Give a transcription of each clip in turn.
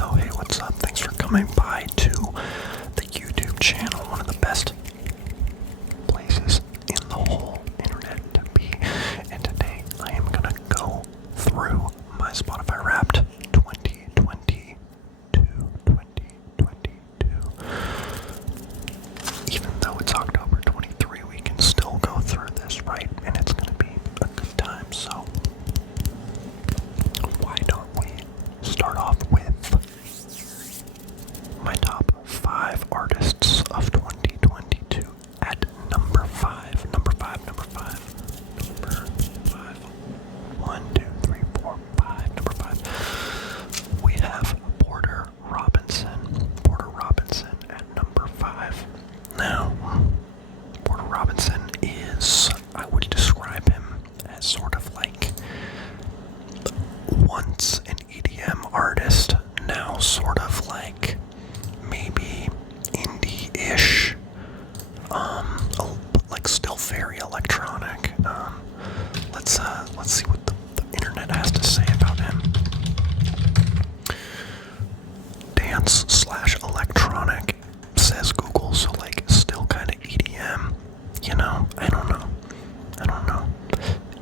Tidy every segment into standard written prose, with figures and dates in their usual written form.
Hello, hey, what's up? Thanks for coming by to the YouTube channel, one of the best places in the whole internet to be. And today I am gonna go through my Spotify Wrapped 2022. Even though it's October 23, we can still go through this, right? And it's gonna be a good time, so why don't we start off with my top 5 artists of 2022 at number 5. Number 5. 1, 2, 3, 4, 5. Number 5. We have Porter Robinson. Porter Robinson at number 5. Now, Porter Robinson is, I would describe him as sort of like once an EDM artist, now sort of like maybe indie-ish, like still very electronic. Let's see what the internet has to say about him. Dance/electronic, says Google, so like still kind of EDM, you know? I don't know.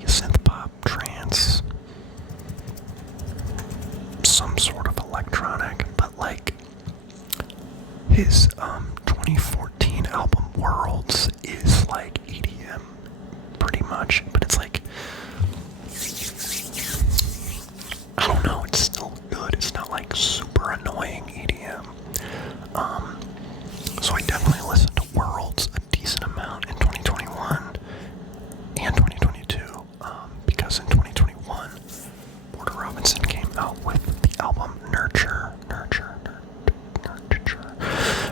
Synth pop, trance, some sort of electronic, but like his 2014 album Worlds is like EDM pretty much, but it's like, I don't know, it's still good. It's not like super annoying EDM. So I definitely listened to Worlds a decent amount in 2021 and 2022, because in 2021 Porter Robinson came out with the album Nurture,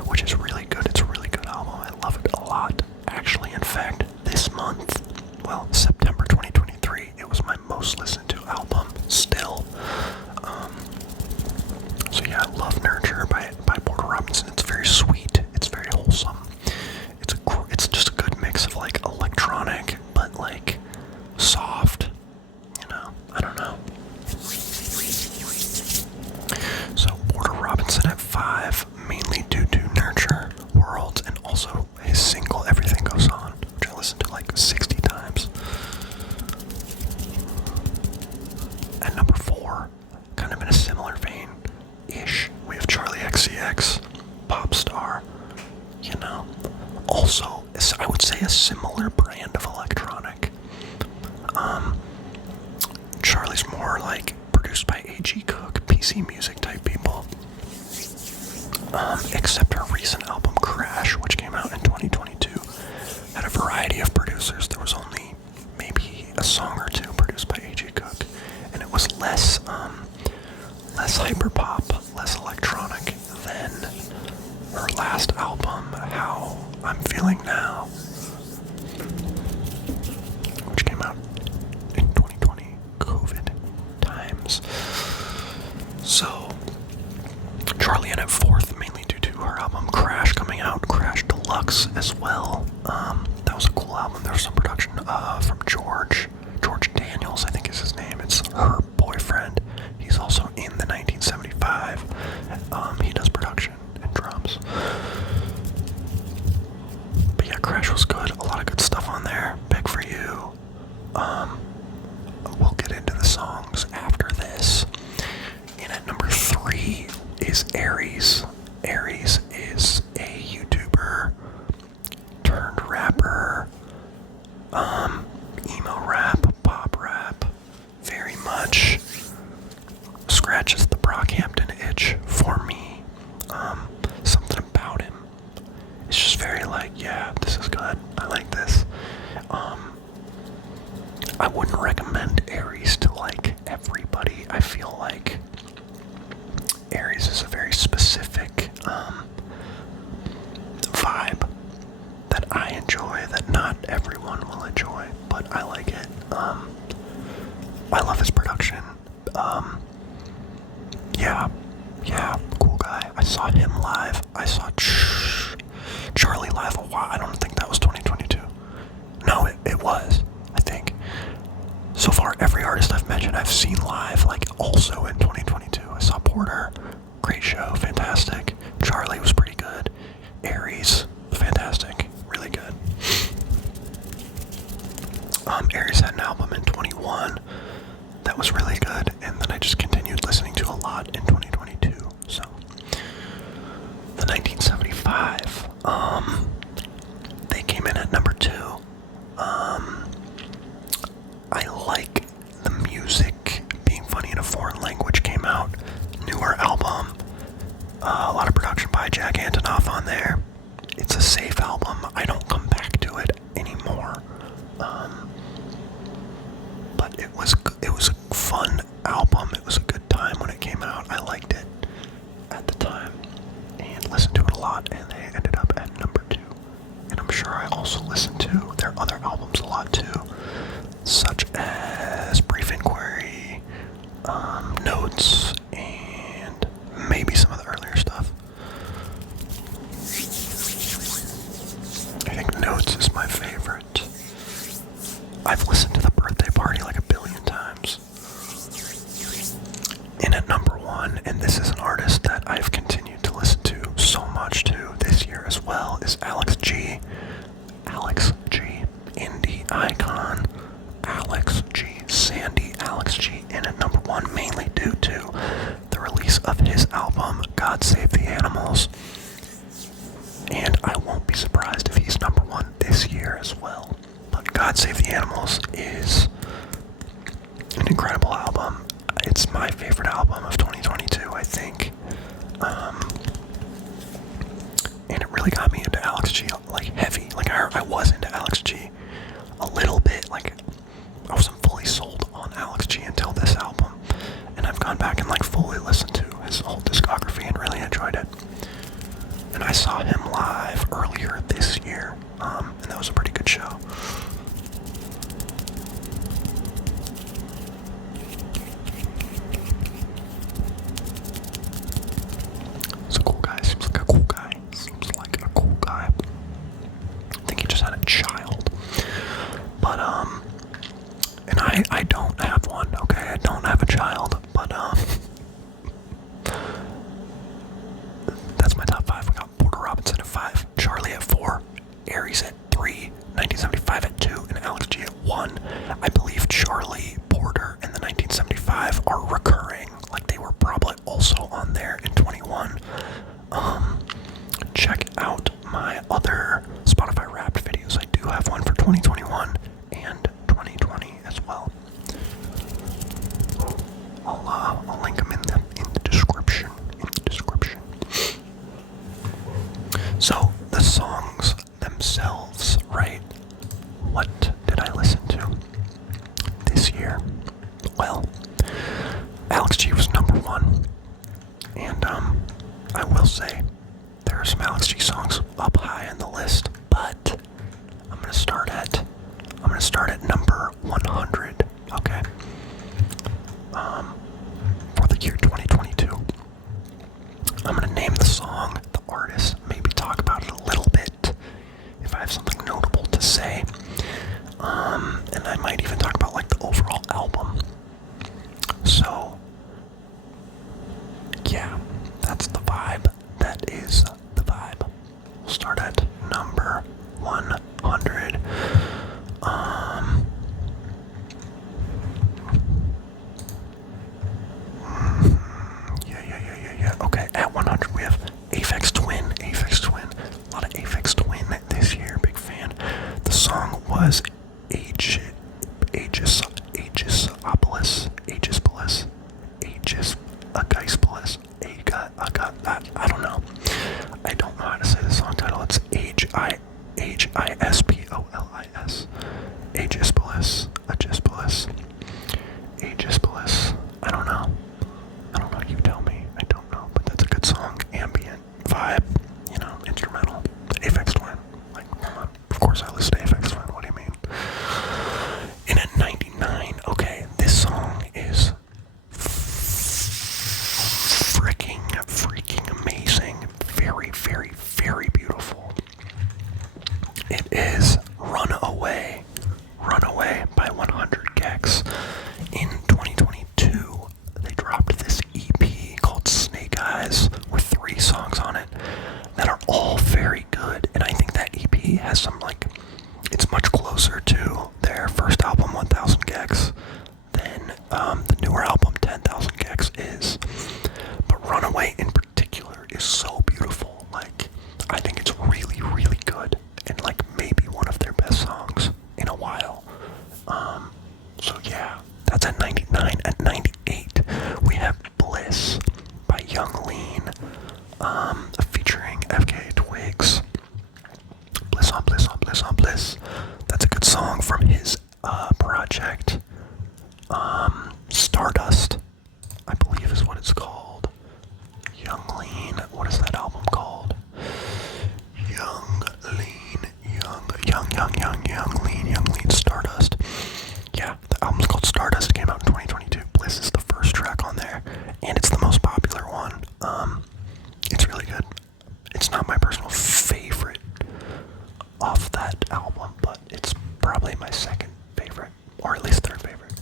which is really good. It's a really good album. I love it a lot. Actually, in fact, this month, well, September 2023, it was my most listened to album still. So yeah, I love Nurture by Porter Robinson. It's very sweet. It's very wholesome. It's just a good mix of like electronic, but like soft. You know, I don't know. So Porter Robinson at 5, mainly due to Nurture, Worlds, and also his single Everything Goes On, which I listened to like 60 times. At number 4, kind of in a similar vein-ish, we have Charlie XCX, Pop Star, you know. Also, I would say a similar brand of electronic. Charlie's more like produced by A.G. Cook, PC Music type people. Except her recent album Crash, which came out in 2022, had a variety of producers. There was only maybe a song or two produced by A.G. Cook, and it was less hyperpop, less electronic than her last album, How I'm Feeling Now, which came out in 2020, COVID times. So, Charlie in at 4th, mainly due to her album Crash coming out, Crash Deluxe as well. That was a cool album. There was some production from George Daniels, I think is his name. It's her boyfriend. He's also in the 1975. He does production and drums. But yeah, Crash was good. A lot of good stuff on there. Beg for You. We'll get into the songs after this. And at number 3 is Aries. Aries is a YouTuber turned rapper, emo rap, pop rap, very much scratches the Brockhampton itch for me. Something about him, it's just very like, yeah, this is good, I like this. I wouldn't recommend Aries to like everybody. I feel like Aries is a very specific vibe that I enjoy, that not everyone will enjoy, but I like it. I love his production. Yeah, cool guy. I saw him live. I saw Charlie live a while. I don't think that was 2022. No, it was, I think. So far, every artist I've mentioned I've seen live, like also in 2022. I saw Porter, great show, fantastic. Charlie was pretty good. Aries, fantastic, really good. Aries had an album in 21 that was really good, and then I just continued listening to a lot in 2022. So, the 1975, they came in at number 2. I like the music. Being Funny in a Foreign Language came out, newer album, a lot of production by Jack Antonoff on there. It's a safe album. I don't come back to it anymore. But it was a fun album. It was a good time when it came out. I liked it at the time and listened to it a lot, and they ended up at number 2. And I'm sure I also listened to their other albums a lot too, such as Brief Inquiry, Notes, and maybe some of the earlier stuff. I think Notes is my favorite. I've listened to The Birthday Party like a billion times. And at number 1, and this is an artist that I've continued to listen to so much to this year as well, is Alex G. Alex G. Indie icon. Alex G. Sandy Alex G. And at number 1, mainly due to the release of his album, God Save the Animals. And I won't be surprised if he's number 1 this year as well. But God Save the Animals is an incredible album. It's my favorite album of 2022, I think. And it really got me into Alex G, like, heavy. Like, I was into Alex G a little bit. Like, I wasn't fully sold on Alex G until this album. And I've gone back and, like, fully listened to his whole discography and really enjoyed it. And I saw him live earlier this year, and that was a pretty good show. He's a cool guy. Seems like a cool guy. I think he just had a child. But, and I don't have one, okay? I don't have a child, but, that's my top 5. We got Porter Robinson at 5, Charlie at 4, Aries at 3, 1975 at 2, and Alex G at 1. I believe Charlie, Porter, and the 1975 are recurring. Like, they were probably also on there in 21. Check out my other Spotify Wrapped videos. I do have one for 2021 and 2020 as well. I'll link them in the description. So the songs themselves, right? What did I listen to this year? Well, Alex G was number 1, and I will say there are some Alex G songs up high on the list, but I'm gonna start at number 100. Okay. For the year 2022, I'm gonna name the song, the artist, maybe talk about it a little bit if I have something notable to say, and I might even talk about, like, the overall album. So, yeah, that's the vibe. That is the vibe. We'll start at number 100. Yeah. Okay, at 100 we have Aphex Twin. A lot of Aphex Twin this year. Big fan. The song was Aegisopolis. it's called. Young Lean. What is that album called? Young Lean. Young Lean Stardust. Yeah, the album's called Stardust. It came out in 2022. Bliss is the first track on there, and it's the most popular one. It's really good. It's not my personal favorite off that album, but it's probably my second favorite, or at least third favorite.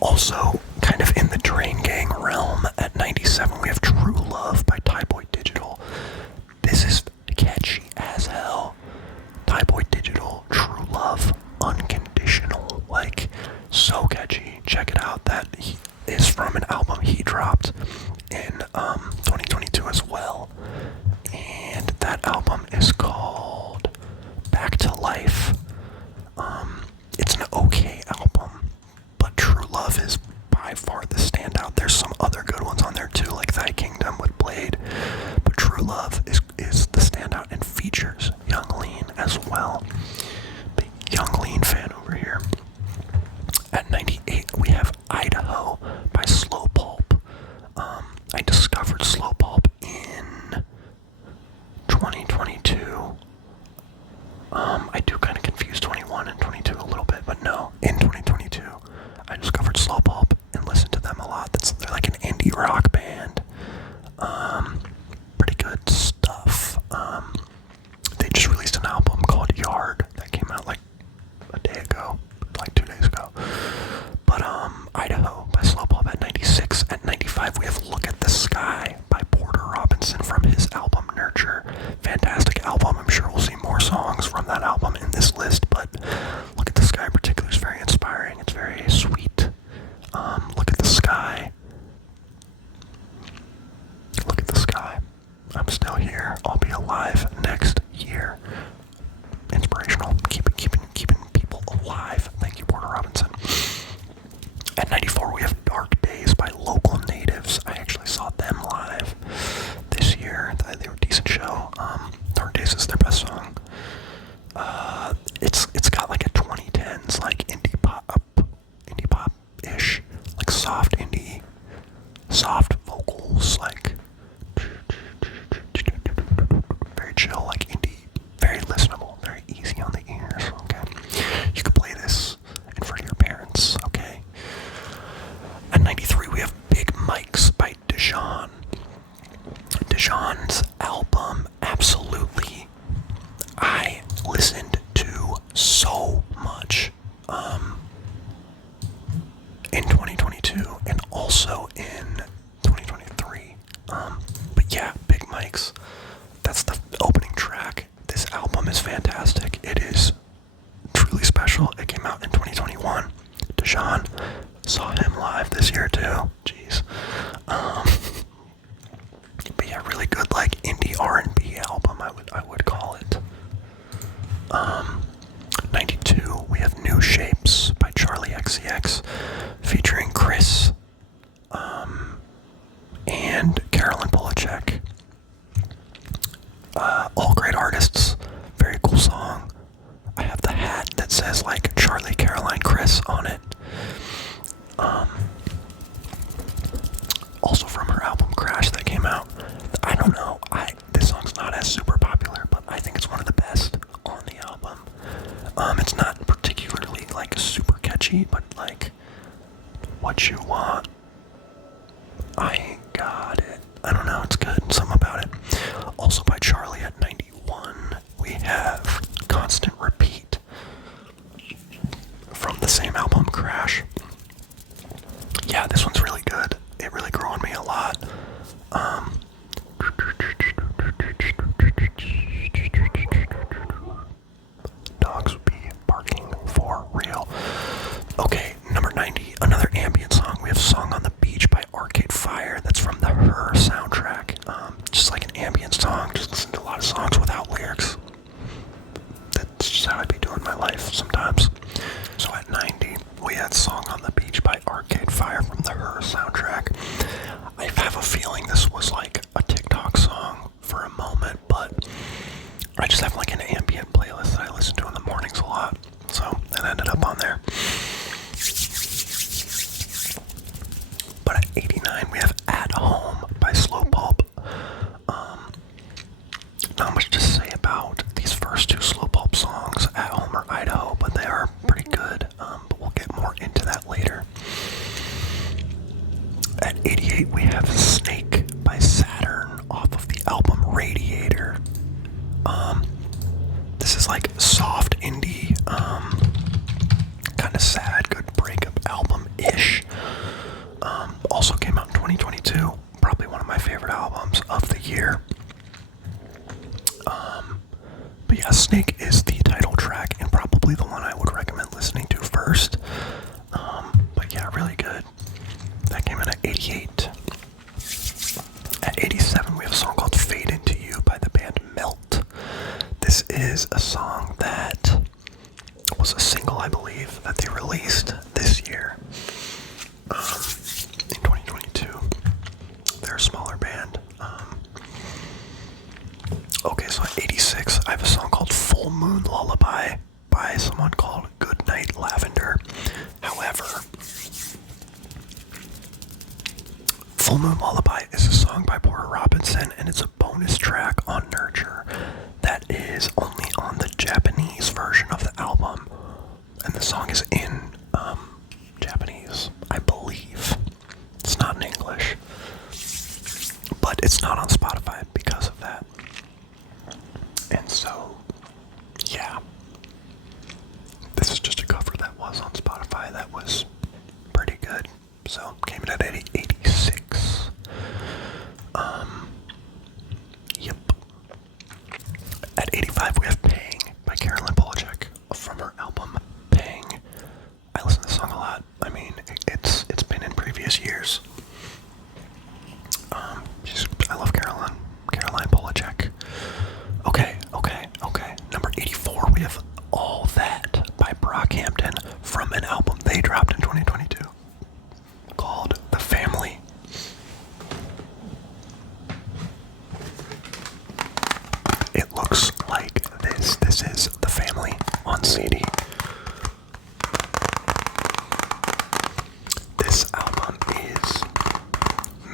Also, kind of in the Drain Gang realm, at 97 we have True Love by Tyboy Digital. This is catchy as hell. Tyboy Digital, True Love, Unconditional, like, so catchy. Check it out. That is from an album he dropped in 2022 as well, and that album is called Back to Life. It's an okay album, but True Love is by far the standout. There's some other good ones on there too, like Thy Kingdom with Blade, but True Love is the standout and features Young Lean as well. Big Young Lean fan over here. At 98, we have Idaho by Slow Pulp. I discovered Slow Pulp in 2022. I do kind of confuse 21 and 22 a little bit, but no, in 2022, I discovered Slow Pulp and listened to them a lot. They're like an indie rock band. Pretty good stuff. They just released an album called Yard that came out like a day ago, like 2 days ago. But Idaho by Slow Pulp at 96. At 95 we have Look at the Sky by Porter Robinson from his album Nurture. Fantastic album. I'm sure we'll see more songs from that album in this list, but Look at the Sky in particular is very inspiring. It's very sweet. Look at the sky. Look at the sky. I'm still here. I'll be alive next year. Inspirational. Keeping people alive. Thank you, Porter Robinson. At 94, we have Dark Days by Local Natives. I actually saw them live this year. They were a decent show. Dark Days is their best song. It's got like a 2010s like indie pop-ish, like soft indie, soft vocals, like very chill, like indie, very listenable, very easy on the ears. Okay, you could play this in front of your parents. Okay. At 93, we have Big Mics by Dijon. Dijon's album, absolutely, I listened to so much in 2022 and also in 2023. But yeah, Big Mics, that's the opening track. This album is fantastic. It is truly special. It came out in 2021. Dijon, saw him live this year too. Jeez. But yeah, really good, like indie R&B album, I would call it. 92, we have New Shapes by Charlie XCX, featuring Chris, and Carolyn Polachek. All great artists, very cool song. I have the hat that says like Charlie, Caroline, Chris on it. Also from her album Crash that came out. I don't know, this song's not as super popular, but I think it's one of the best on the album. It's not particularly like super catchy, but like What You Want, I got it. I don't know, it's good, something about it. Also by Charlie at 91, we have Constant Repeat from the same album Crash. Yeah, this one's really good. It really grew on me a lot. at 89, we have At Home by Slow Pulp. Not much to say about these first two Slow Pulp songs, At Home or Idaho, but they are pretty good, but we'll get more into that later. At 88, we have Snake by Saturn off of the album Radiator. This is like soft indie, kind of sad, good breakup album-ish. Also came out in 2022, probably one of my favorite albums of the year. But yeah, Snake is the title track and probably the one I would recommend listening to first. But yeah, really good. That came in at 88. At 87, we have a song called Fade Into You by the band Melt. This is a song that was a single, I believe, that they released this year. In 2022. They're a smaller band. Okay, so at 86, I have a song called Full Moon Lullaby by someone called Goodnight Lavender. However, Full Moon Lullaby is a song by Porter Robinson, and it's a bonus track on Nurture that is only on the Japanese version of the album. And the song is in Japanese, I believe. It's not in English. But it's not on Spotify because of that. And so, yeah. This is just a cover that was on Spotify that was pretty good. So, came in at 86. Yep. At 85, we have Pang by Carolyn Polachek from her album Pang. I listen to this song a lot. I mean, it's been in previous years. I love Caroline Polachek. Okay. Number 84, we have All That by Brockhampton from an album they dropped in 2022 called The Family. It looks like this. This is The Family on CD. This album is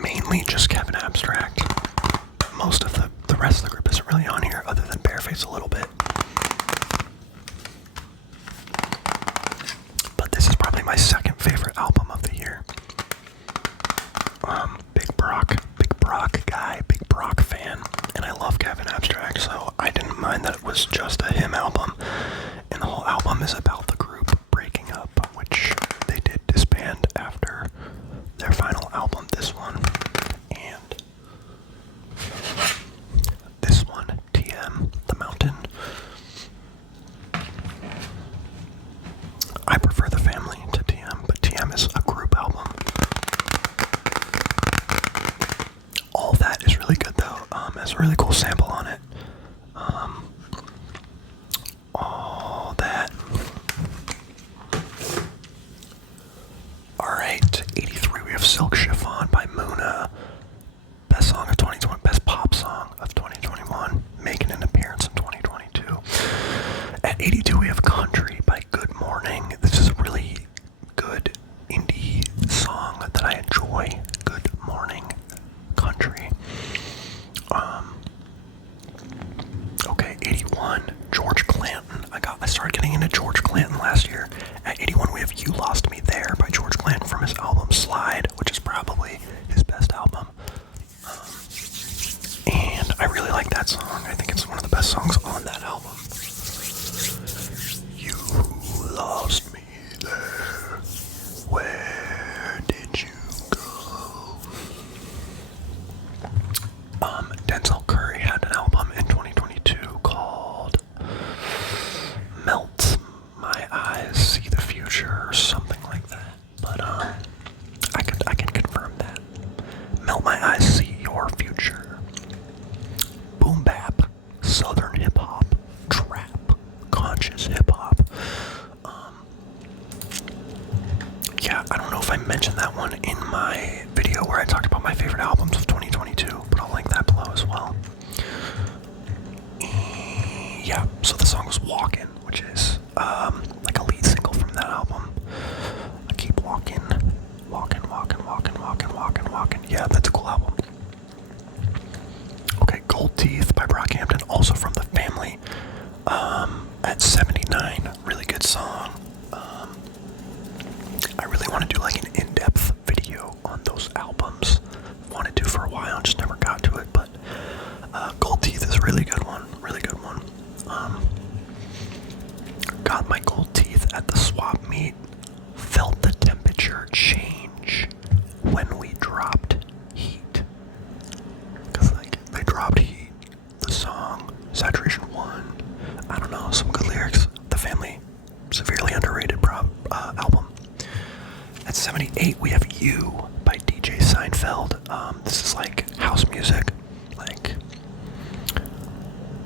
mainly just Kevin Abstract. Most of the rest of the group isn't really on here other than Bareface a little bit. But this is probably my second favorite album of the year. Big Brock guy, big Brock fan, and I love Kevin Abstract, so I didn't mind that it was just a him album. And the whole album is about the group breaking up, which they did disband after their final album, this one. And this one, TM, The Mountain. I prefer The Family to TM, but TM is a group album. All That is really good though. Has a really cool sample on it. All That. Alright, 83, we have Silk Chiffon by Muna. Best song of 2020, best pop song of 2021, making an appearance in 2022. At 82, we have Country by Good Morning. This is a really good indie song that I enjoy. Good Morning, Country. Okay, 81, George Clanton. I started getting into George Clanton last year. At 81, we have You Lost Me There by George Clanton from his album Slide, which is probably his best album. And I really like that song. I think it's one of the best songs on that album. You lost me there. Where did you go? Denzel Curry had an album in 2022 called Melt My Eyes See the Future or something like that. But I can confirm that. Melt My Eyes See Your Future. Boom bap, southern hip hop, trap, conscious hip hop. Yeah, I don't know if I mentioned that one in my video where I talked about my favorite albums of 2022, but I'll link that below as well. Yeah, so the song was Walkin', which is like a lead single from that album. I keep walking, walking, walking, walking, walking, Walking. Yeah, that's a cool album. Okay, Gold Teeth by Brockhampton, also from the family. At 79, really good song. I really want to do like an in-depth video on those albums. Wanted to for a while, just never got to it. But Gold Teeth is a really good one. Got my gold teeth at the swap meet. Felt the temperature change when we dropped Heat. Cause like they dropped Heat, the song Saturation 1. I don't know, some good lyrics. The family, severely underrated album. At 78, we have You by DJ Seinfeld. This is like house music, like,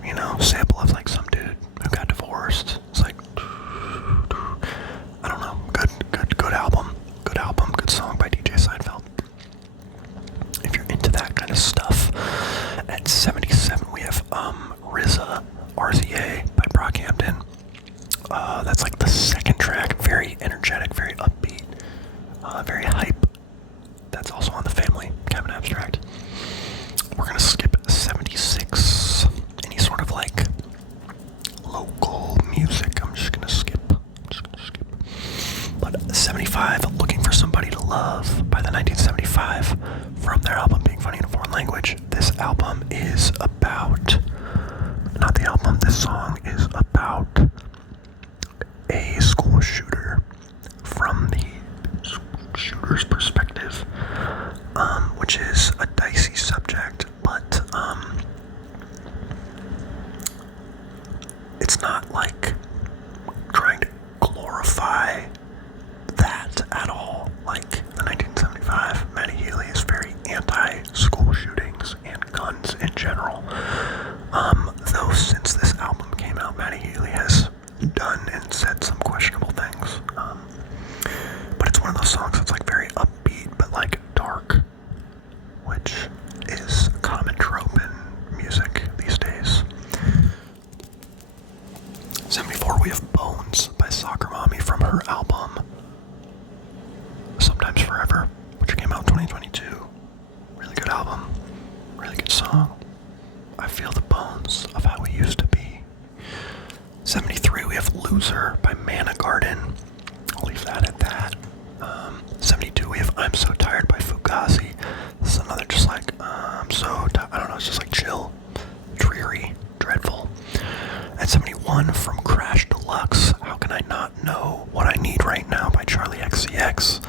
you know, sample of like some dude who got divorced. It's like, I don't know, good album, good song by DJ Seinfeld. If you're into that kind of stuff. At 77, we have RZA by Brockhampton. That's like the second track, very energetic, very upbeat, very hype. That's also on the family, Kevin Abstract. We're gonna skip 76. Any sort of like local music, I'm just gonna skip. But 75, Looking for Somebody to Love by the 1975, from their album Being Funny in a Foreign Language. This album is about, not the album, this song is about a school shooter from the shooter's perspective, which is a dicey subject, but it's not like trying to glorify that at all. Like the 1975, Matty Healy is very anti-school shootings and guns in general. Though since this album came out, Matty Healy has done and said some questionable things. But it's one of those songs that's like very upbeat, but like dark, which is a common trope in music these days. 74, we have Bones by Soccer Mommy from her album Sometimes Forever, which came out in 2022. Really good album, really good song. I feel the bones of how we used to be. 73, we have Loser by Mana Garden. I'll leave that at that. 72, we have I'm So Tired by Fugazi. This is another just like, I don't know, it's just like chill, dreary, dreadful. At 71, from Crash Deluxe, How Can I Not Know What I Need Right Now by Charlie XCX.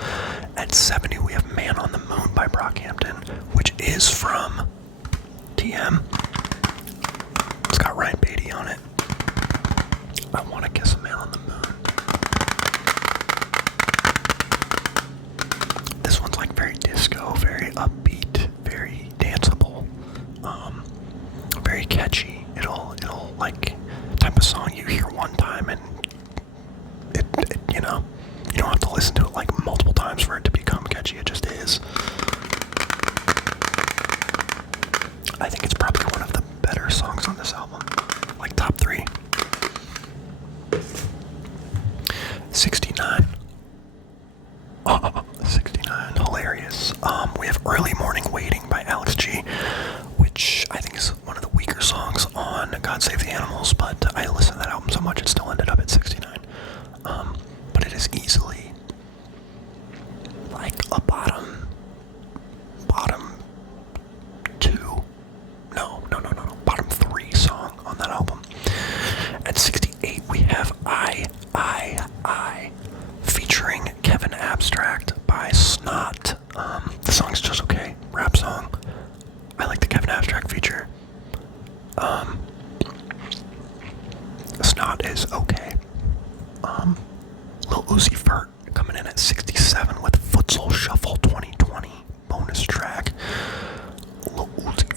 At 70, we have Man on the Moon by Brockhampton, which is from TM. It's got Ryan Beatty on it. I Want to Kiss a Man on the Moon. This one's like very disco, very upbeat, very danceable, very catchy. It'll like type of song you hear one time and it you know, you don't have to listen to it like multiple times for it to become catchy. It just is. I think it's probably one of the better songs on this album, like top 3. 69. 69, hilarious. We have Early Morning Waiting by Alex G, which I think is one of the weaker songs on God Save the Animals, but I listened to that album so much it still ended up at 69. But it is easily like a bottom 2, bottom 3 song on that album. At 68, we have I, featuring Kevin Abstract by Snot. The song's just okay, rap song. I like the Kevin Abstract feature. Snot is okay. Lil Uzi Vert coming in at 67 with Futsal Shuffle 2020 bonus track. Lil Uzi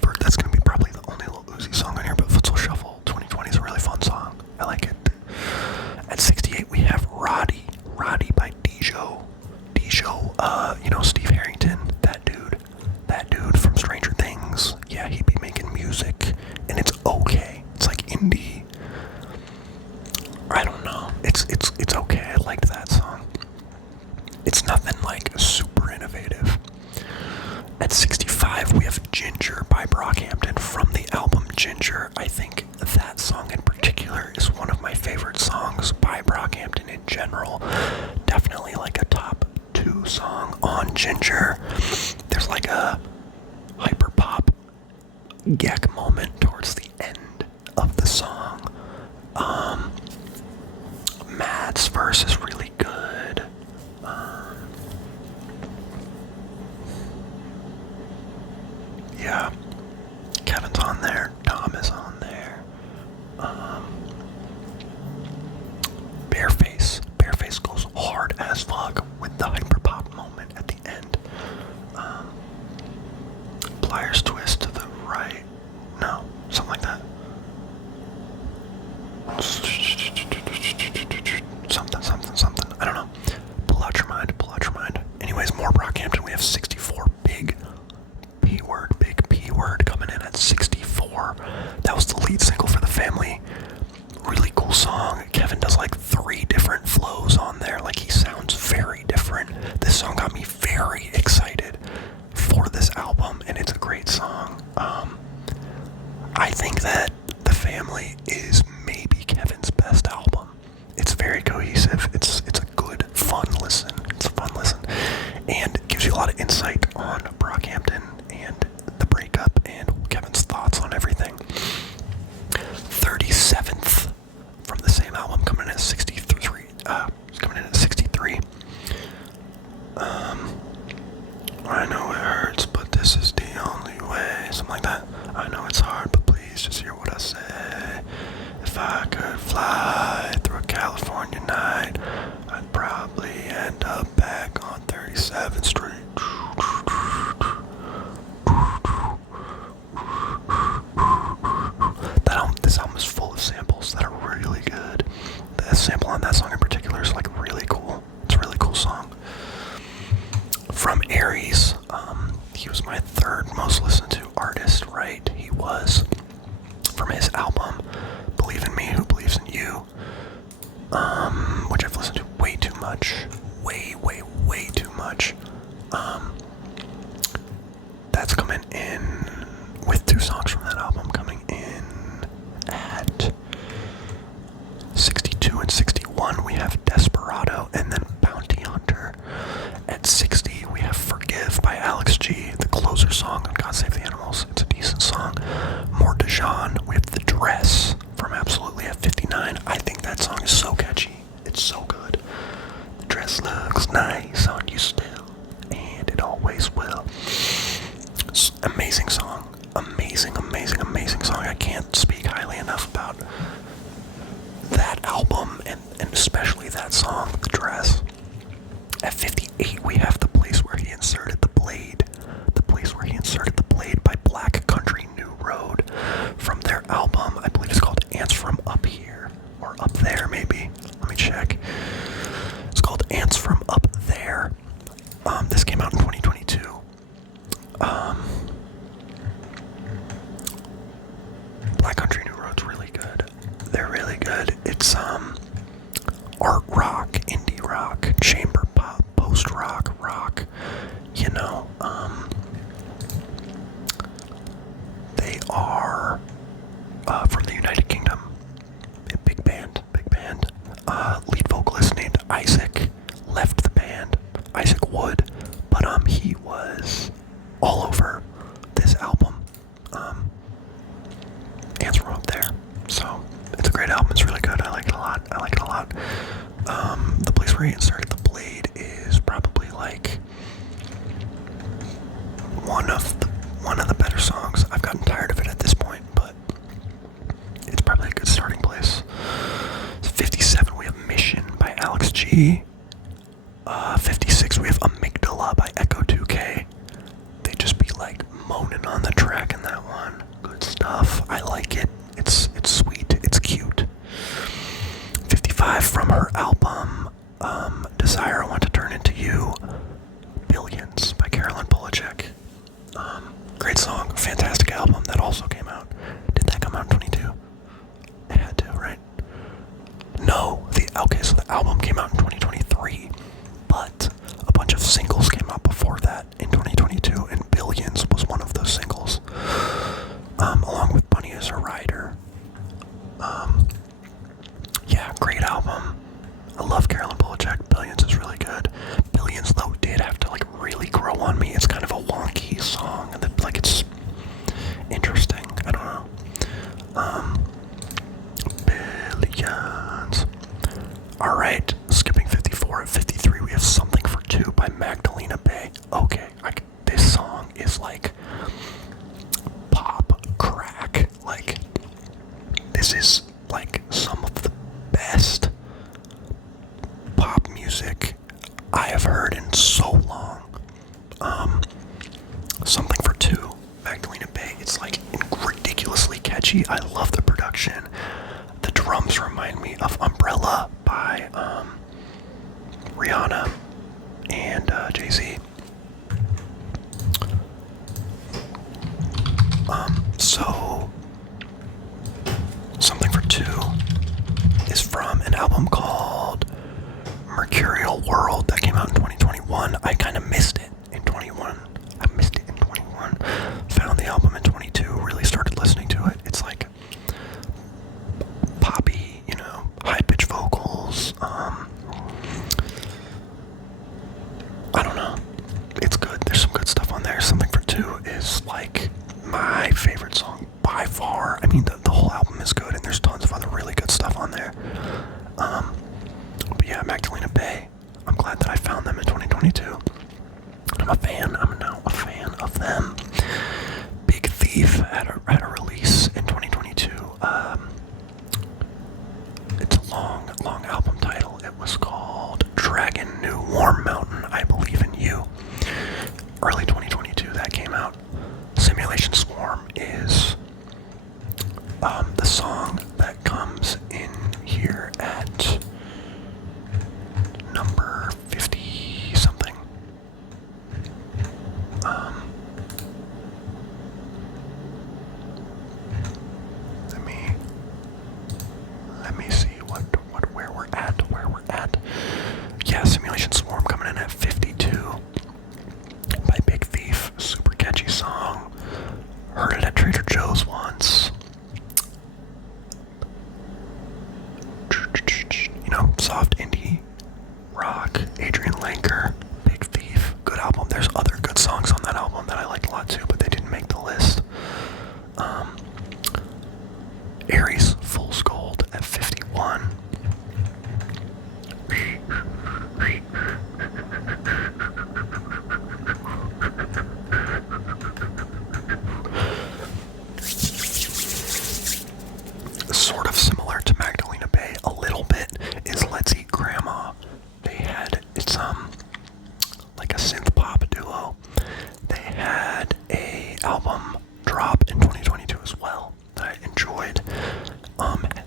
Vert, that's gonna be probably the only Lil Uzi song on here, but Futsal Shuffle 2020 is a really fun song. I like it. At 68, we have Roddy by Dijo. You know Steve Harrington, that dude from Stranger Things. Yeah, he'd be making music, and it's okay. It's like indie. I don't know. It's okay. I liked that song. It's nothing like super innovative. here. There's like a hyper pop Geck moment towards the end of the song. Matt's verse is really good. Yeah, Kevin's on there. Tom is on there. Bareface goes hard as fuck with the hyperpop moment at the end. Pliers twist to the right. No, something like that. Something. I don't know. Pull out your mind. Anyways, more Brockhampton. We have 64. Big P word coming in at 64. That was the lead single for The Family. Really cool song. Kevin does like 3 different flows on there. Like, he sounds very different. This song got me very excited for this album, and it's a great song. I think that The Family is maybe Kevin's best album. It's very cohesive. It's a good, fun listen. It's a fun listen, and it gives you a lot of insight on Brockhampton and the breakup and Kevin's thoughts on everything. 37th from the same album, coming in at 63. I know it hurts, but this is the only way. Something like that. I know it's hard, but please just hear what I say. If I could fly through a California night, I'd probably end up back on 37th Street. This album is full of samples that are really good. The sample on that song in particular is like really cool. It's a really cool song. From Aries, he was my 3rd most listened to artist, right? He was, from his album Believe in Me, Who Believes in You, which I've listened to way too much. Way too much. That's coming in with 2 songs from that album coming in at 62 and 61. We have Desperado and then Bounty Hunter. At 60, we have Forgive by Alex G, the closer song on God Save the Animals. It's a decent song. More Dijon. We have The Dress from Absolutely at 59. I think that song is so catchy. It's so good. The dress looks nice on you still, and it always will. Amazing song. Amazing song. I can't speak highly enough about that album and especially that song, The Dress. At 58, we have The Place Where He Inserted the Blade. The Place Where He Inserted the Blade by Black Country New Road from their album, I believe it's called Ants From Up Here, or Up There maybe. Let me check. It's called Ants From Up There. This came out in 2022. Black Country New Road's really good. They're really good. It's art rock, indie rock, chamber pop, post rock, you know. They are from the United Kingdom. A big band. Lead vocalist named Isaac left the band. Isaac Wood, but he was all over this album. Ants From Up There. So it's a great album. It's really good. I like it a lot. The Place Where He Inserted the Blade is probably like one of the better songs. I've gotten tired of it at this point, but it's probably a good starting place. 57, we have Mission by Alex G. 56, we have Amygdala by Echo 2K. They just be like moaning on the track in that one. Good stuff. I like it. It's sweet. It's cute. 55, from her album Desire I Want to Turn Into You, Billions by Carolyn Polachek. Great song. Fantastic album. That also came out. Did that come out in 22? It had to, right? No. So the album came out in 2023, but a bunch of singles came out before that in 2022, and Billions was one of those singles, along with Bunny Is a Rider. Yeah, great album. I love Carolyn Polachek. Billions is really good. Billions, though, did have to like really grow on Something for Two, Magdalena Bay. It's like ridiculously catchy. I love the production. The drums remind me of Umbrella by Rihanna and Jay-Z. So Something for Two is from an album called Mercurial World that came out in 2021. I kind of missed it in 21. I missed it in 21. Found the album in 22, really started listening to it. It's like poppy, high-pitched vocals. I don't know. It's good. There's some good stuff on there. Something for Two is like my favorite song by far. I mean, the whole album is good, and there's tons of other really good stuff on there. But yeah, Magdalena Bay. I'm glad that I found them in 2022. I'm a fan. I'm now a fan of them. Big Thief had a release in 2022. It's a long album title. It was called Dragon New Warm Mountain, I Believe in You. Early 2022 that came out. Simulation Swarm is the song that comes in here at number 50 something. Let me see where we're at. Yeah, Simulation Swarm coming in at 52 by Big Thief. Super catchy song. Heard it at Trader Joe's once. Soft indie rock. Adrian Lenker, Big Thief. Good album. There's other good songs on that album that I liked a lot too, but they didn't make the list. Aries, Fool's Gold at 51. Sort of similar to Magdalena Bay a little bit is Let's Eat Grandma. It's like a synth pop duo. They had a album drop in 2022 as well that I enjoyed.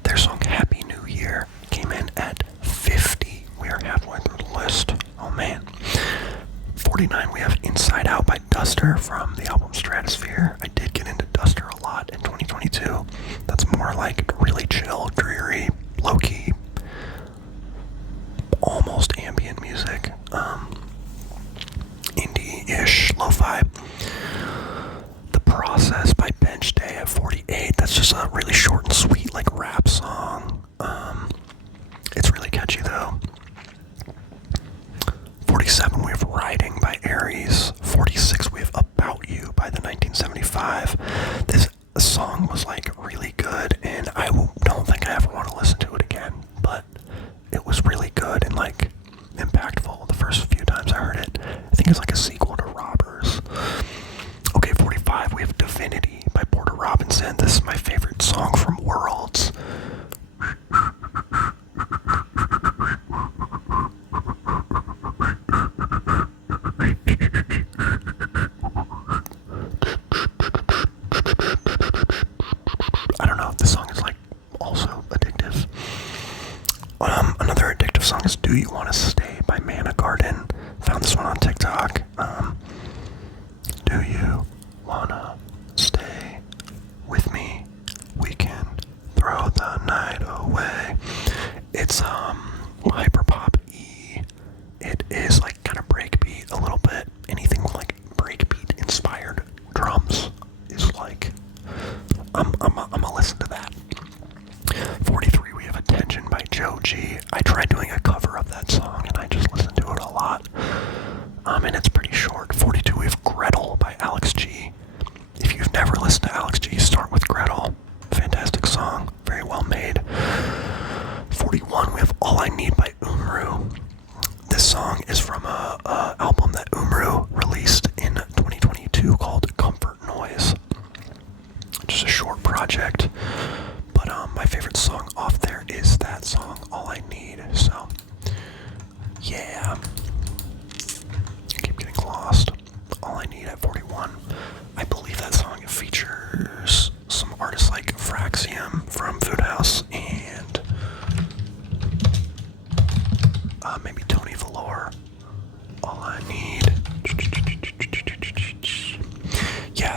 Their song Happy New Year came in at 50. We are halfway through the list. Oh man. 49 we have Inside Out by Duster from the album Stratosphere. I did get into Duster a lot in 2022. That's more like really chill, dreary, low-key, almost ambient music. Indie-ish, lo-fi. The Process by Bench Day at 48. That's just a really short and sweet, like, rap song. It's really catchy, though. 47, we have Riding by Aries. 46, we have About You by the 1975. This song was, like, really good, and I don't think I ever want to listen to it again, but it was really good and, like, impactful the first few times I heard it. I think it's like a sequel to Robbers. Okay, 45, we have Divinity by Porter Robinson. This is my favorite song from Worlds. I don't know, this song is like also addictive. Another addictive song is Do You Want to Stay by Mana Garden. Found this one on TikTok. Do you wanna stay with me? We can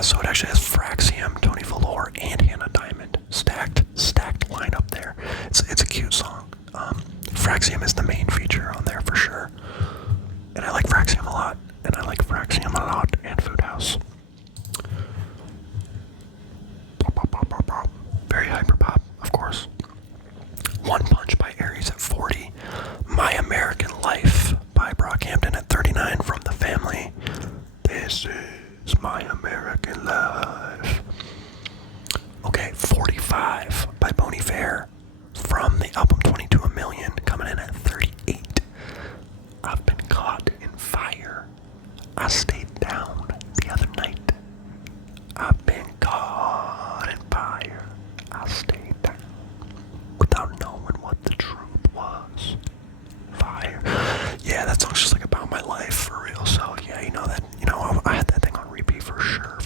so it actually has Fraxium, Tony Valor, and Hannah Diamond stacked lineup there. It's a cute song. Fraxium is the main feature on there for sure, and I like Fraxium a lot, and Food House. Very hyper pop, of course. One Punch by Aries at 40. My American Life by Brockhampton at 39 from The Family. This is my American life. Okay, 45 by Bon Iver from the album 22 A Million, coming in at 38. I've been caught in fire. I stayed down the other night. I've been caught in fire. I stayed down without knowing what the truth was. Fire. Yeah, that song's just like about my life for real. So yeah, I had that thing on repeat for sure.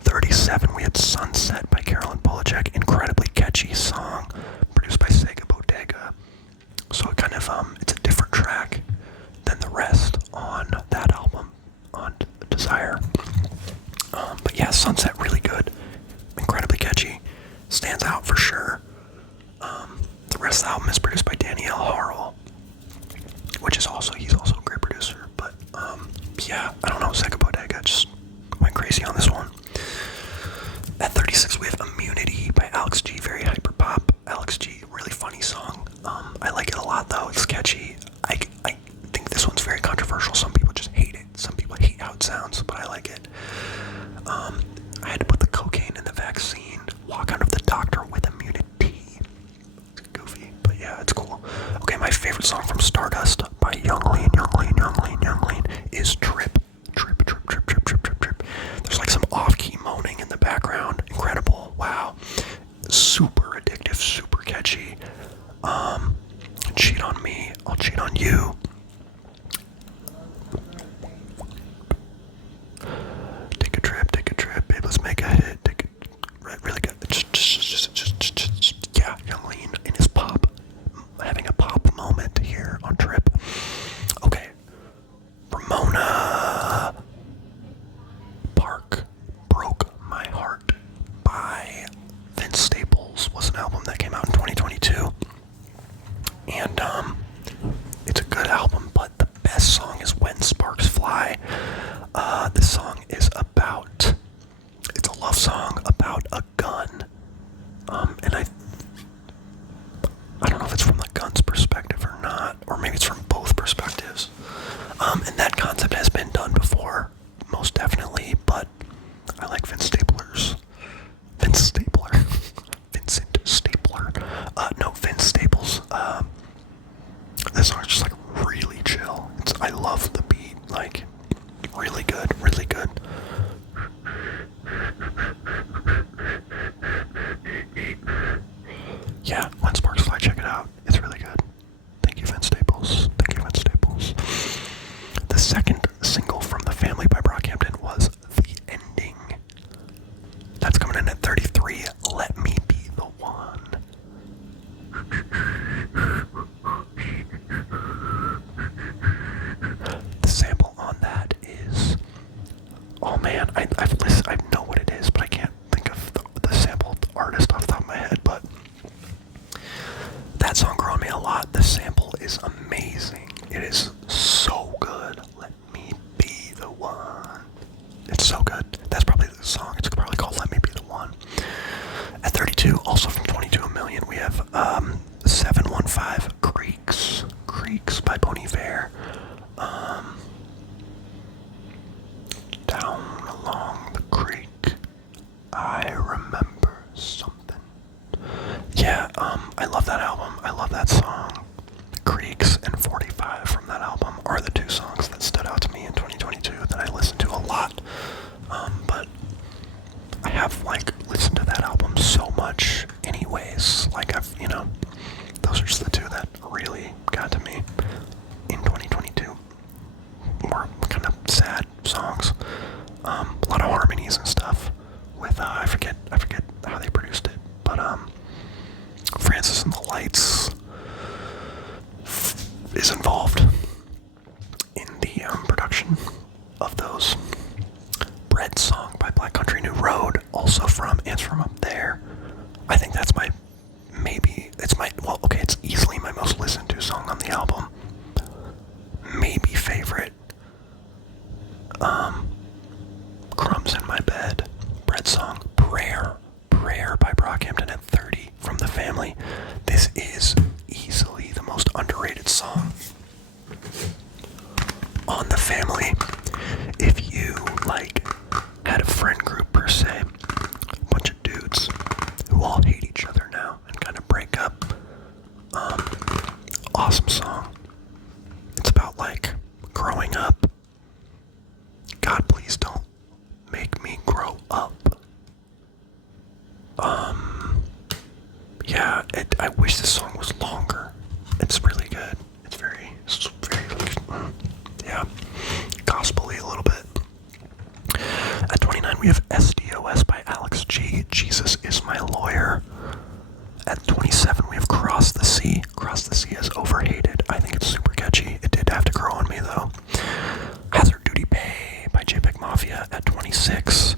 37, we had Sunset by Carolyn Polachek. Incredibly catchy song, produced by Sega Bodega. So it kind of it's a different track than the rest on that album, on Desire. But yeah, Sunset, really good, incredibly catchy, stands out for sure. The rest of the album is produced by Danielle Harrell, which is he's also a great producer. But yeah, I don't know, Sega Bodega just went crazy on this one. At 36, we have Immunity by Alex G, very hyper pop. Alex G, really funny song. I like it a lot though, it's catchy. I think this one's very controversial. Some people just hate it. Some people hate how it sounds, but I like it. I had to put the cocaine in the vaccine, walk out of the doctor with immunity. It's goofy, but yeah, it's cool. Okay, my favorite song from Stardust by Young Lean is Trip. There's like some off-key moaning in the background. Incredible. Wow. Super addictive, super catchy. Cheat on me, I'll cheat on you. Take a trip, babe, let's make a hit. Really good. Yeah, Young Lean in his pop, having a pop moment here on Trip. Okay, Ramona Park, Broke My Heart by Vince Staples was an album that came out in 2022. And it's a good album, but the best song is When Sparks Fly. This song is it's a love song about a gun. And I don't know if it's from the gun's perspective or not, or maybe it's from both perspectives. And that concept has been done before, most definitely, but I like Vince Stapler. Vince Staples. This song's just like really chill. I love the beat, like really good. Yeah, When Sparks Fly, check it out. It's really good. Thank you, Vince Staples. The second single from The Family by Brockhampton was The Ending. That's coming in at 33. Let Me Be the One. The sample on that is, oh man, I've listened, I know what it is, but I can't think of the sample artist off the top of my head. But that song grew on me a lot. The sample is amazing. It is so good. Let me be the one. It's so good. That's probably the song. It's probably called Let Me Be the One. At 32, also from 22 A Million, we have 715 Creeks by Bon Iver. Down along the creek, I remember something. Yeah, I love that album. I love that song. Creeks and 45 from that album are the two songs that stood out to me in 2022 that I listened to a lot. But I have listened to that album so much anyways. Those are just the two that really got to me in 2022. More kind of sad songs. A lot of harmonies and stuff with I forget how they produced it, but Francis and the Lights is involved in the production of those. Bread Song by from up there. I think that's my, maybe, it's my, well, okay, it's easily my most listened to song on the album. Maybe favorite. Crumbs in My Bed, Bread Song, Prayer by Brockhampton at 30 from The Family. This is easily the most underrated song on The Family. If you, like, had a friend group per se, a bunch of dudes who all hate each other now and kind of break up, awesome song. It's about, like, growing up. God, please don't make me grow up. Yeah, I wish this song was longer. It's really good. It's very, yeah, gospel-y a little bit. At 29, we have SDOS by Alex G. Jesus Is My Lawyer. At 27, we have Cross the Sea. Cross the Sea is overhated. I think it's super catchy. It did have to grow on me, though. Hazard Duty Pay by JPEG Mafia at 26.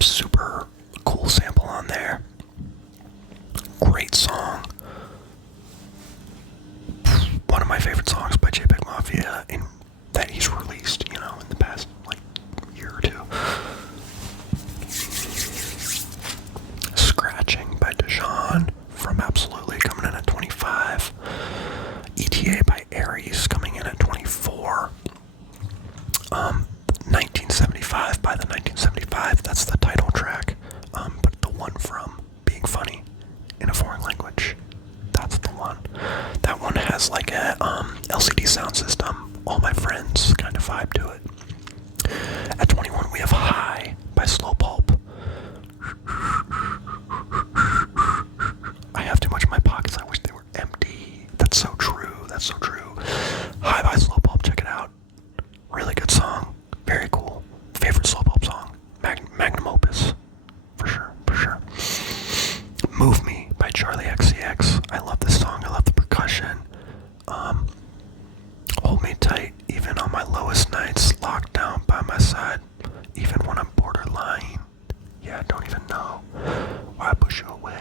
Super cool sample on there. Great song. One of my favorite songs by JPEG Mafia that he's released, in the past, like, year or two. Scratching by Dejan from Absolutely coming in at 25. ETA by Aries coming in at 24. 1975 by the 1975, that's the title track, but the one from Being Funny in a Foreign Language, that's the one. That one has like a LCD sound system, All My Friends kind of vibe to it. At 21 we have High by Slow Pulp. I have too much in my pockets, I wish they were empty. That's so true. High by Slow Pulp, check it out. Really good song. Very cool. Favorite Slow Pulp song. Magnum Opus. For sure. Move Me by Charlie XCX. I love this song. I love the percussion. Hold Me Tight, even on my lowest nights. Locked down by my side, even when I'm borderline. Yeah, I don't even know why I push you away.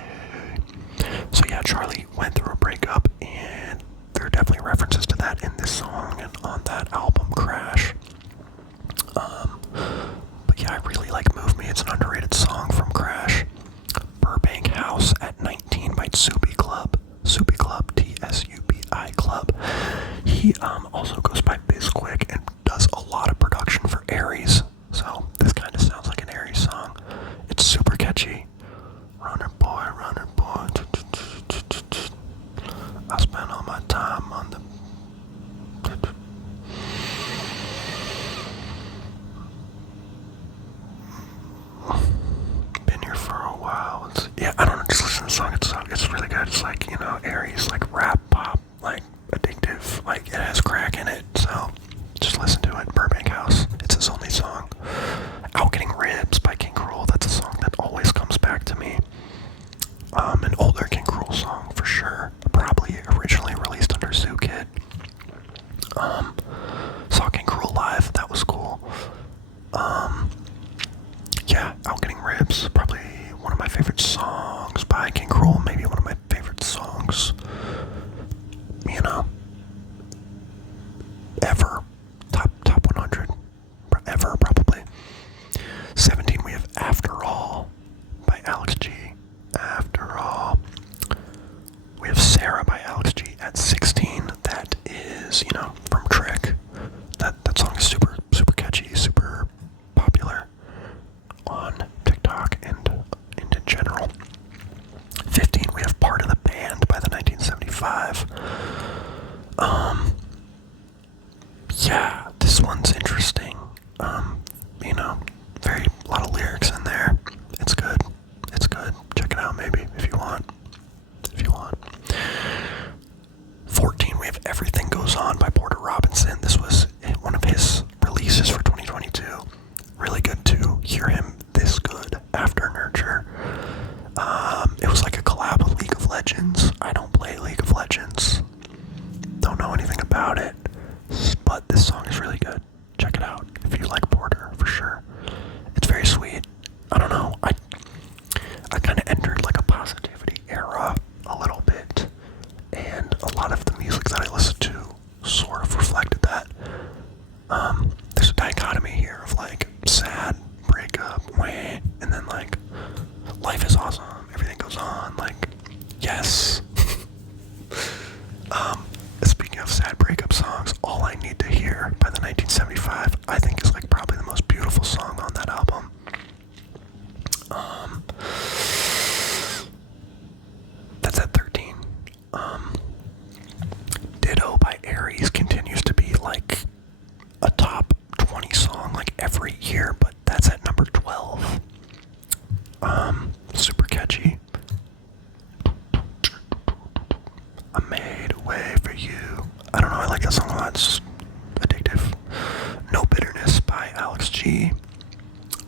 So yeah, Charlie went through a breakup, and there are definitely references to that in this song and on that album, Crash. But yeah, I really like Move Me. It's an underrated song from Crash. Burbank House at 19 by Tsubi Club. Tsubi Club, Tsubi Club. He also goes by Bizquick and does a lot of production for Aries. So this kind of sounds like an Aries song. It's super catchy. Runner boy. I spend all my time on the... Been here for a while. I don't know, just listen to the song. It's really good. It's like, Aries, like rap pop, like addictive, like it has crack in it. So just listen to it. Burbank House. It's his only song. Out Getting Ribs by King Cruel. That's a song that always comes back to me. An older King Cruel song for sure. Probably originally released under Zoo Kid. Saw King Cruel live. That was cool. Yeah, Out Getting Ribs. Probably one of my favorite songs by King Cruel. Maybe one of my favorite songs, ever. Top 100. Ever, probably. 17, we have After All by Alex G. After All. We have Sarah by Alex G at 16. That is, from Trick. That song is super catchy, super popular on TikTok and in general. 15, we have Part of the Band by the 1975. Yeah, this one's interesting. Very a lot of lyrics in there. It's good. Check it out maybe if you want. 14, we have Everything Goes On by Porter Robinson. This was one of his releases for 2022. Really good to hear him this good after Nurture. It was like a collab with League of Legends. I don't play League of Legends. Don't know anything about it. But this song is really good. Check it out if you like Porter, for sure. It's very sweet. I don't know. I kind of entered like a positivity era a little bit, and a lot of the music that I listened to sort of reflected that. There's a dichotomy here of like sad breakup, wah, and then like life is awesome, everything goes on, like yes. Speaking of sad breakup songs, All I Need to Hear by the 1975, I think is like probably the most beautiful song on that album. That's at 13. Ditto by Aries continues to be like a top 20 song like every year, but that's at number 12. Super catchy. I made a way for you. I don't know, I like that song a lot. It's addictive. No Bitterness by Alex G.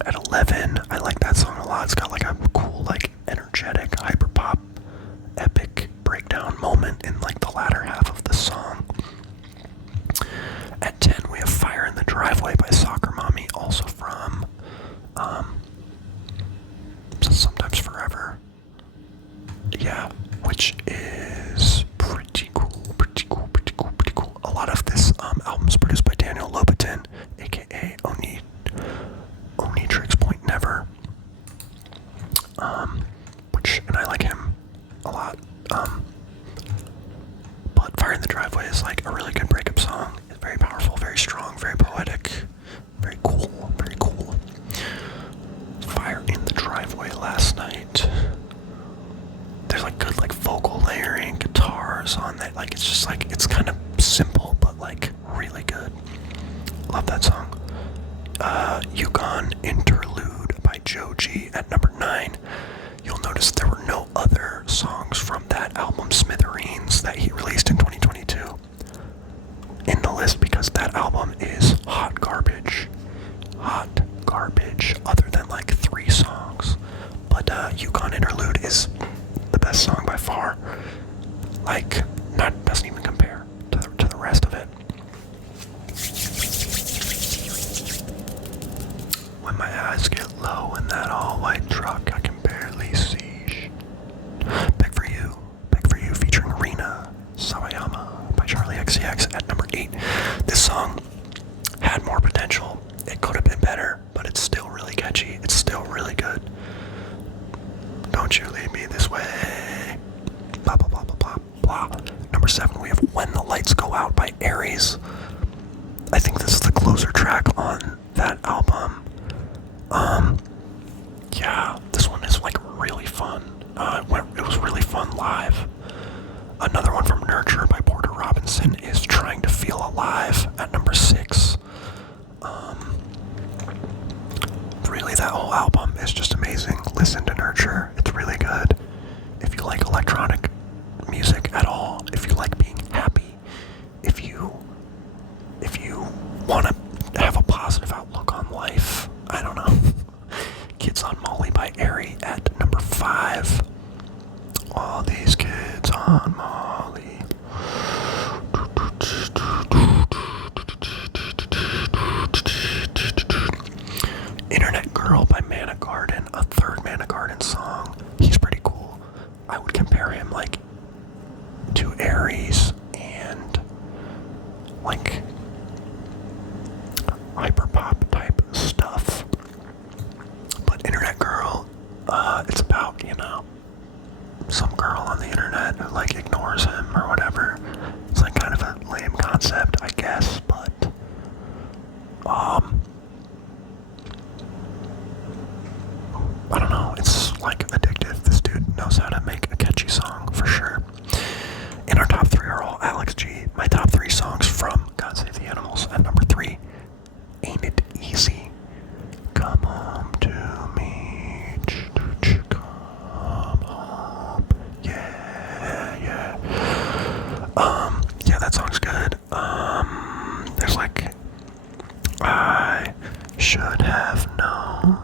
At 11, I like that song a lot. It's got like a cool, like energetic, hyper pop, epic breakdown moment in like the latter half of the song. At 10, we have Fire in the Driveway by Soccer Mommy, also from Sometimes Forever. Yeah, which is pretty cool. A lot of this album is produced by Daniel Lopatin, aka Onitrix Point Never. And I like him a lot. But Fire in the Driveway is like a really good breakup song. It's very powerful, very strong, very poetic, very cool. Fire in the Driveway Last Night. There's like good like vocal layering, guitars on that. Like it's just like, it's kind of simple, but like really good. Love that song. Yukon Interlude by Joe G at number 9. You'll notice there were no other songs from that album Smithereens that he released in 2022 in the list, because that album is hot garbage, other than like 3 songs. But Yukon Interlude is the best song by far. Like, doesn't even compare to the rest of it. When my eyes get low in that all-white truck, I can barely see. Beg for You featuring Rina Sawayama by Charlie XCX at number 8. This song had more potential. It could have been better, but it's still really catchy. It's still really good. Don't you leave me this way. Blah, blah, blah, blah, blah, blah. Number 7, we have When the Lights Go Out by Aries. I think this is the closer track on that album. Yeah, this one is like really fun. It was really fun live. Another one from Nurture by Porter Robinson is Trying to Feel Alive at number 6. Really, that whole album is just amazing. Listen to Nurture, it's really good. If you like electronic music at all, if you like being happy, if you want to have a positive outlook on life, I don't know. Kids on Molly by Airy at number 5. All these kids on Molly. Internet Girl by Mana Garden, a third Mana Garden song. He's pretty cool. I would compare him like to Aries and like hyperpop type stuff. But Internet Girl, it's about, some girl on the internet who like ignores him or whatever. It's like kind of a lame concept, I guess, but I don't know, it's like addictive. This dude knows how to make a catchy song for sure. And our top 3 are all Alex G. My top 3 songs from God Save the Animals at number 3. Ain't It Easy. Come home to me. Come home. Yeah. Yeah, that song's good. There's like, I should have known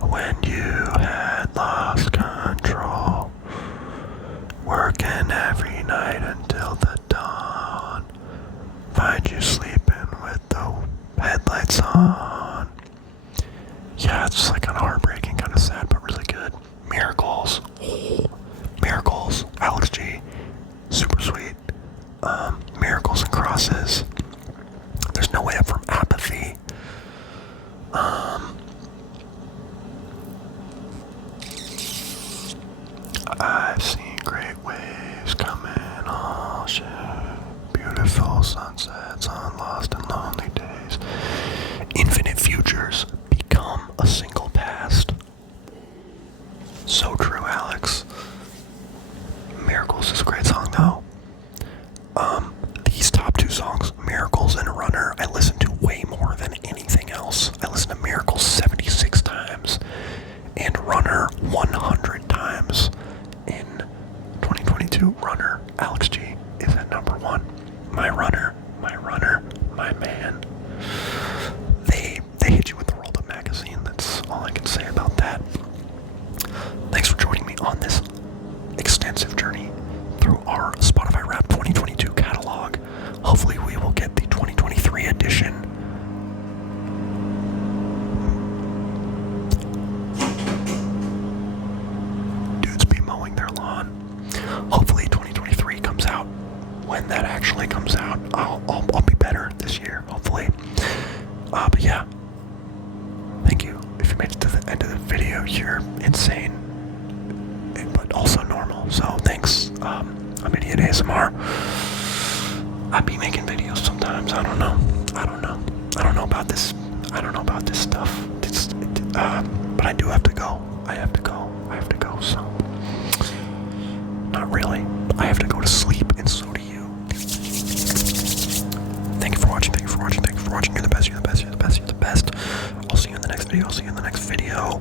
when you had lost control, working every night until the dawn, find you sleeping with the headlights on. Yeah, it's like an Murphy. I've seen great waves coming, all shit. Beautiful sunsets on lost and lonely days. Infinite futures become a single past. So true, Alex. Miracles is a great song, though. These top two songs, Miracles and Runner, I listen to way more than anything else. I listen to Miracles 76 times and Runner 100 times. In 2022, Runner, Alex G, is at number one. My runner, my man. They hit you with the Rolled Up magazine. That's all I can say about that. Thanks for joining me on this extensive journey through our Spotify Rap 2022 catalog. Hopefully we will get the 2023 edition. Dudes be mowing their lawn. Hopefully 2023 comes out. When that actually comes out, I'll be better this year, hopefully. But yeah, thank you. If you made it to the end of the video, you're insane, but also normal. So thanks. I'm Idiot ASMR. I be making videos sometimes. I don't know about this. I don't know about this stuff. But I do have to go. I have to go. So not really. I have to go to sleep, and so do you. Thank you for watching. You're the best. I'll see you in the next video.